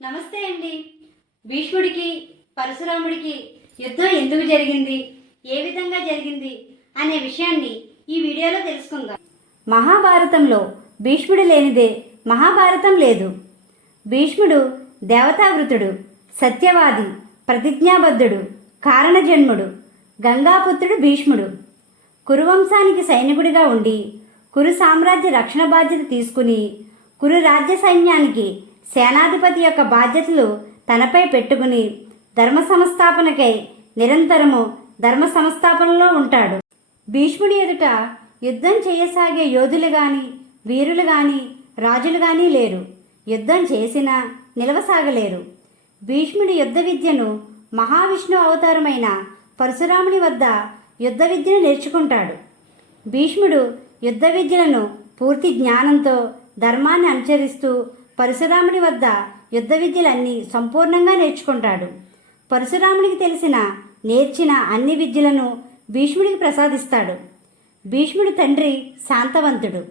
నమస్తే అండి. భీష్ముడికి పరశురాముడికి యుద్ధం ఎందుకు జరిగింది, ఏ విధంగా జరిగింది అనే విషయాన్ని ఈ వీడియోలో తెలుసుకుందాం. మహాభారతంలో భీష్ముడు లేనిదే మహాభారతం లేదు. భీష్ముడు దేవతావృతుడు, సత్యవాది, ప్రతిజ్ఞాబద్ధుడు, కారణజన్ముడు, గంగాపుత్రుడు భీష్ముడు. కురువంశానికి సైనికుడిగా ఉండి కురు సామ్రాజ్య రక్షణ బాధ్యత తీసుకుని కురు రాజ్య సైన్యానికి సేనాధిపతి యొక్క బాధ్యతలు తనపై పెట్టుకుని ధర్మ సంస్థాపనకై నిరంతరము ధర్మ సంస్థాపనలో ఉంటాడు. భీష్ముడి ఎదుట యుద్ధం చేయసాగే యోధులు గాని, వీరులు గాని, రాజులు గాని లేరు. యుద్ధం చేసినా నిలవసాగలేరు. భీష్ముడి యుద్ధ విద్యను మహావిష్ణు అవతారమైన పరశురాముని వద్ద యుద్ధ విద్యను నేర్చుకుంటాడు. భీష్ముడు యుద్ధ విద్యలను పూర్తి జ్ఞానంతో ధర్మాన్ని అనుసరిస్తూ పరశురాముని వద్ద యుద్ధ విద్యలన్నీ సంపూర్ణంగా నేర్చుకుంటాడు. పరశురామునికి నేర్చిన అన్ని విద్యలను భీష్ముడికి ప్రసాదిస్తాడు. భీష్ముడి తండ్రి శాంతవంతుడు.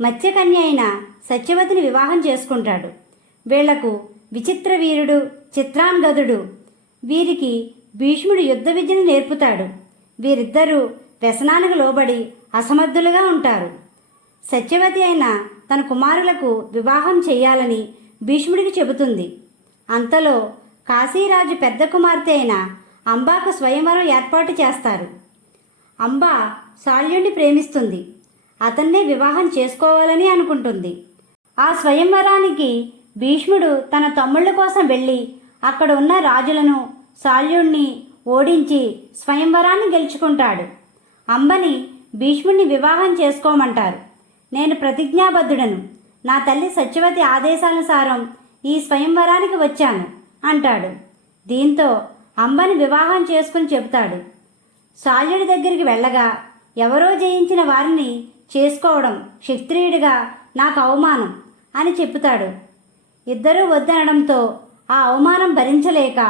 మత్స్యకన్య అయిన సత్యవతిని వివాహం చేసుకుంటాడు. వీళ్లకు విచిత్ర వీరుడు చిత్రాంగదుడు. వీరికి భీష్ముడు యుద్ధ విద్యను నేర్పుతాడు. వీరిద్దరూ వ్యసనానికి లోబడి అసమర్థులుగా ఉంటారు. సత్యవతి అయిన తన కుమారులకు వివాహం చేయాలని భీష్ముడికి చెబుతుంది. అంతలో కాశీరాజు పెద్ద కుమార్తె అయిన అంబాకు స్వయంవరం ఏర్పాటు చేస్తారు. అంబ శాల్యుణ్ణి ప్రేమిస్తుంది. అతన్నే వివాహం చేసుకోవాలని అనుకుంటుంది. ఆ స్వయంవరానికి భీష్ముడు తన తమ్ముళ్ళ కోసం వెళ్ళి అక్కడ ఉన్న రాజులను శాల్యుణ్ణి ఓడించి స్వయంవరాన్ని గెలుచుకుంటాడు. అంబని భీష్ముడిని వివాహం చేసుకోమంటారు. నేను ప్రతిజ్ఞాబద్ధుడను. నా తల్లి సత్యవతి ఆదేశానుసారం ఈ స్వయంవరానికి వచ్చాను అంటాడు. దీంతో అంబని వివాహం చేసుకుని చెబుతాడు. శాల్యుడి దగ్గరికి వెళ్ళగా ఎవరో జయించిన వారిని చేసుకోవడం క్షత్రియుడిగా నాకు అవమానం అని చెబుతాడు. ఇద్దరూ వద్దనడంతో ఆ అవమానం భరించలేక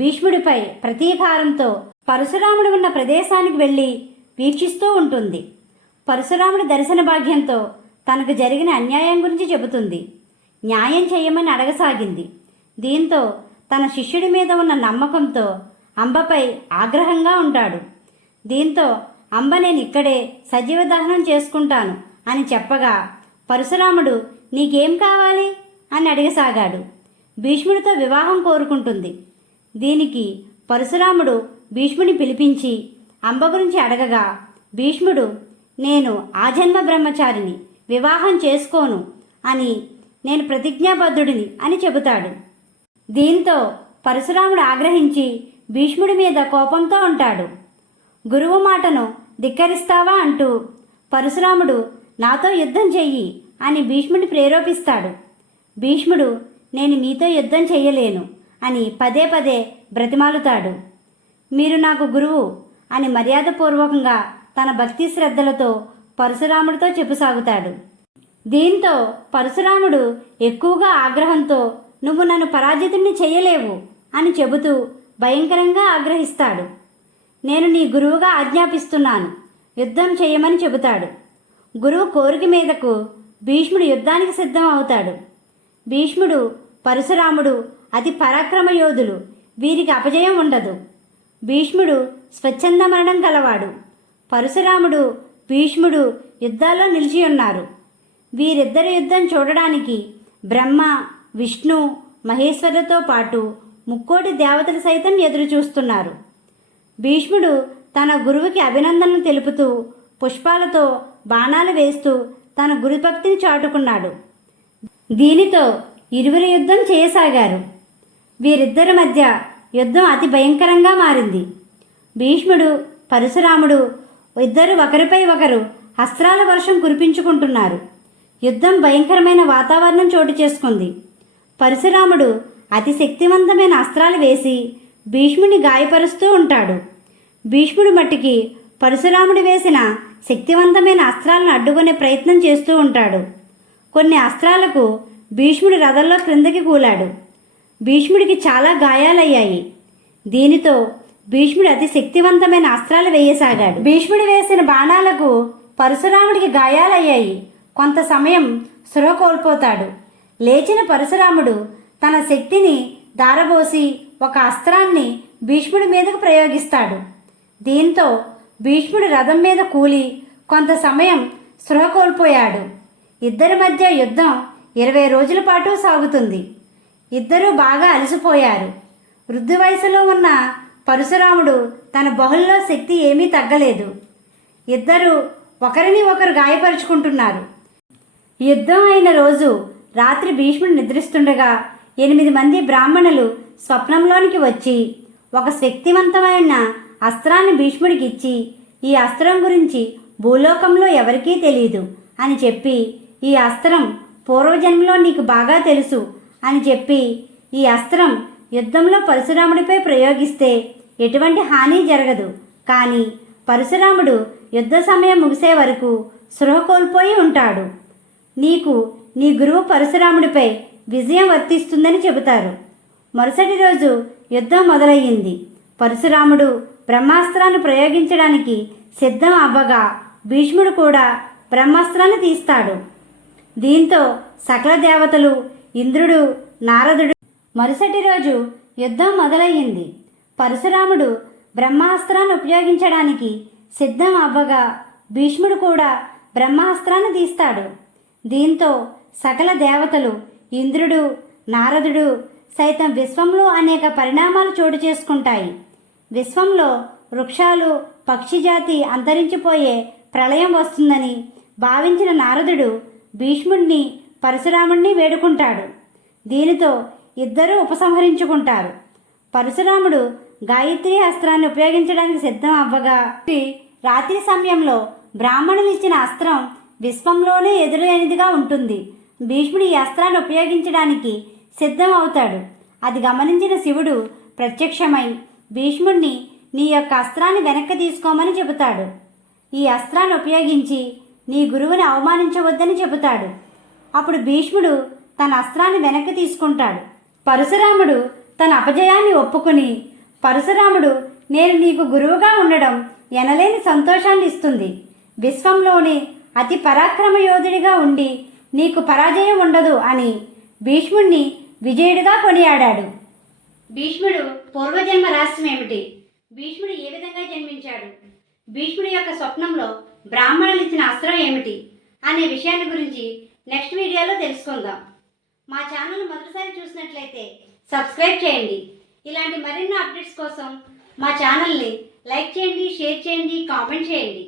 భీష్ముడిపై ప్రతీకారంతో పరశురాముడు ఉన్న ప్రదేశానికి వెళ్ళి వీక్షిస్తూ ఉంటుంది. పరశురాముడి దర్శన భాగ్యంతో తనకు జరిగిన అన్యాయం గురించి చెబుతుంది. న్యాయం చేయమని అడగసాగింది. దీంతో తన శిష్యుడి మీద ఉన్న నమ్మకంతో అంబపై ఆగ్రహంగా ఉంటాడు. దీంతో అంబ నేను ఇక్కడే సజీవ దహనం చేసుకుంటాను అని చెప్పగా పరశురాముడు నీకేం కావాలి అని అడగసాగాడు. భీష్ముడితో వివాహం కోరుకుంటుంది. దీనికి పరశురాముడు భీష్ముడిని పిలిపించి అంబ గురించి అడగగా భీష్ముడు నేను ఆజన్మ బ్రహ్మచారిని, వివాహం చేసుకోను అని, నేను ప్రతిజ్ఞాబద్ధుడిని అని చెబుతాడు. దీంతో పరశురాముడు ఆగ్రహించి భీష్ముడి మీద కోపంతో ఉంటాడు. గురువు మాటను ధిక్కరిస్తావా అంటూ పరశురాముడు నాతో యుద్ధం చెయ్యి అని భీష్ముడిని ప్రేరేపిస్తాడు. భీష్ముడు నేను మీతో యుద్ధం చెయ్యలేను అని పదే పదే బ్రతిమాలుతాడు. మీరు నాకు గురువు అని మర్యాదపూర్వకంగా తన భక్తి శ్రద్ధలతో పరశురాముడితో చెప్పసాగుతాడు. దీంతో పరశురాముడు ఎక్కువగా ఆగ్రహంతో నువ్వు నన్ను పరాజితుణ్ణి చెయ్యలేవు అని చెబుతూ భయంకరంగా ఆగ్రహిస్తాడు. నేను నీ గురువుగా ఆజ్ఞాపిస్తున్నాను, యుద్ధం చేయమని చెబుతాడు. గురువు కోరిక మీదకు భీష్ముడు యుద్ధానికి సిద్ధం అవుతాడు. భీష్ముడు పరశురాముడు అతి పరాక్రమ యోధులు. వీరికి అపజయం ఉండదు. భీష్ముడు స్వచ్ఛంద మరణం కలవాడు. పరశురాముడు భీష్ముడు యుద్ధాల్లో నిలిచి ఉన్నారు. వీరిద్దరి యుద్ధం చూడడానికి బ్రహ్మ, విష్ణు, మహేశ్వరులతో పాటు ముక్కోటి దేవతలు సైతం ఎదురు చూస్తున్నారు. భీష్ముడు తన గురువుకి అభినందనలు తెలుపుతూ పుష్పాలతో బాణాలు వేస్తూ తన గురుభక్తిని చాటుకున్నాడు. దీనితో ఇరువురు యుద్ధం చేయసాగారు. వీరిద్దరి మధ్య యుద్ధం అతి భయంకరంగా మారింది. భీష్ముడు పరశురాముడు ఇద్దరు ఒకరిపై ఒకరు అస్త్రాల వర్షం కురిపించుకుంటున్నారు. యుద్ధం భయంకరమైన వాతావరణం చోటు చేసుకుంది. పరశురాముడు అతి శక్తివంతమైన అస్త్రాలు వేసి భీష్ముడిని గాయపరుస్తూ ఉంటాడు. భీష్ముడు మట్టికి పరశురాముడు వేసిన శక్తివంతమైన అస్త్రాలను అడ్డుకునే ప్రయత్నం చేస్తూ ఉంటాడు. కొన్ని అస్త్రాలకు భీష్ముడి రథంలో క్రిందకి కూలాడు. భీష్ముడికి చాలా గాయాలయ్యాయి. దీనితో భీష్ముడు అతి శక్తివంతమైన అస్త్రాలు వేయసాగాడు. భీష్ముడు వేసిన బాణాలకు పరశురాముడికి గాయాలయ్యాయి. కొంత సమయం స్పృహ కోల్పోతాడు. లేచిన పరశురాముడు తన శక్తిని దారబోసి ఒక అస్త్రాన్ని భీష్ముడి మీదకు ప్రయోగిస్తాడు. దీంతో భీష్ముడు రథం మీద కూలి కొంత సమయం స్పృహ కోల్పోయాడు. ఇద్దరి మధ్య యుద్ధం 20 రోజుల పాటు సాగుతుంది. ఇద్దరూ బాగా అలసిపోయారు. వృద్ధి వయసులో ఉన్న పరశురాముడు తన బహుల్లో శక్తి ఏమీ తగ్గలేదు. ఇద్దరు ఒకరిని ఒకరు గాయపరుచుకుంటున్నారు. యుద్ధం అయిన రోజు రాత్రి భీష్ముడు నిద్రిస్తుండగా 8 మంది బ్రాహ్మణులు స్వప్నంలోనికి వచ్చి ఒక శక్తివంతమైన అస్త్రాన్ని భీష్ముడికి ఇచ్చి, ఈ అస్త్రం గురించి భూలోకంలో ఎవరికీ తెలియదు అని చెప్పి, ఈ అస్త్రం పూర్వజన్మలో నీకు బాగా తెలుసు అని చెప్పి, ఈ అస్త్రం యుద్ధంలో పరశురాముడిపై ప్రయోగిస్తే ఎటువంటి హాని జరగదు, కానీ పరశురాముడు యుద్ధ సమయం ముగిసే వరకు స్పృహ కోల్పోయి ఉంటాడు. నీకు నీ గురువు పరశురాముడిపై విజయం వర్తిస్తుందని చెబుతారు. మరుసటి రోజు యుద్ధం మొదలయ్యింది. పరశురాముడు బ్రహ్మాస్త్రాన్ని ప్రయోగించడానికి సిద్ధం అవ్వగా భీష్ముడు కూడా బ్రహ్మాస్త్రాన్ని తీస్తాడు. దీంతో సకల దేవతలు, ఇంద్రుడు, నారదుడు. మరుసటి రోజు యుద్ధం మొదలయ్యింది. పరశురాముడు బ్రహ్మాస్త్రాన్ని ఉపయోగించడానికి సిద్ధం అవ్వగా భీష్ముడు కూడా బ్రహ్మాస్త్రాన్ని తీస్తాడు. దీంతో సకల దేవతలు, ఇంద్రుడు, నారదుడు సైతం విశ్వంలో అనేక పరిణామాలు చోటు చేసుకుంటాయి. విశ్వంలో వృక్షాలు, పక్షిజాతి అంతరించిపోయే ప్రళయం వస్తుందని భావించిన నారదుడు భీష్ముడిని, పరశురాముడిని వేడుకుంటాడు. దీనితో ఇద్దరూ ఉపసంహరించుకుంటారు. పరశురాముడు గాయత్రి అస్త్రాన్ని ఉపయోగించడానికి సిద్ధం అవ్వగా రాత్రి సమయంలో బ్రాహ్మణులు ఇచ్చిన అస్త్రం విశ్వంలోనే ఎదురైనదిగా ఉంటుంది. భీష్ముడు ఈ అస్త్రాన్ని ఉపయోగించడానికి సిద్ధం అవుతాడు. అది గమనించిన శివుడు ప్రత్యక్షమై భీష్ముడిని నీ యొక్క అస్త్రాన్ని వెనక్కి తీసుకోమని చెబుతాడు. ఈ అస్త్రాన్ని ఉపయోగించి నీ గురువుని అవమానించవద్దని చెబుతాడు. అప్పుడు భీష్ముడు తన అస్త్రాన్ని వెనక్కి తీసుకుంటాడు. పరశురాముడు తన అపజయాన్ని ఒప్పుకుని, పరశురాముడు నేను నీకు గురువుగా ఉండడం ఎనలేని సంతోషాన్ని ఇస్తుంది. విశ్వంలోని అతి పరాక్రమ యోధుడిగా ఉండి నీకు పరాజయం ఉండదు అని భీష్ముడిని విజయుడిగా కొనియాడాడు. భీష్ముడు పూర్వజన్మ రహస్యం ఏమిటి? భీష్ముడు ఏ విధంగా జన్మించాడు? భీష్ముడి యొక్క స్వప్నంలో బ్రాహ్మణులు ఇచ్చిన అస్త్రం ఏమిటి అనే విషయాన్ని గురించి నెక్స్ట్ వీడియోలో తెలుసుకుందాం. మా ఛానల్ మొదటిసారి చూసినట్లయితే సబ్స్క్రైబ్ చేయండి. ఇలాంటి మరిన్ని అప్డేట్స్ కోసం మా ఛానల్ని లైక్ చేయండి, షేర్ చేయండి, కామెంట్ చేయండి.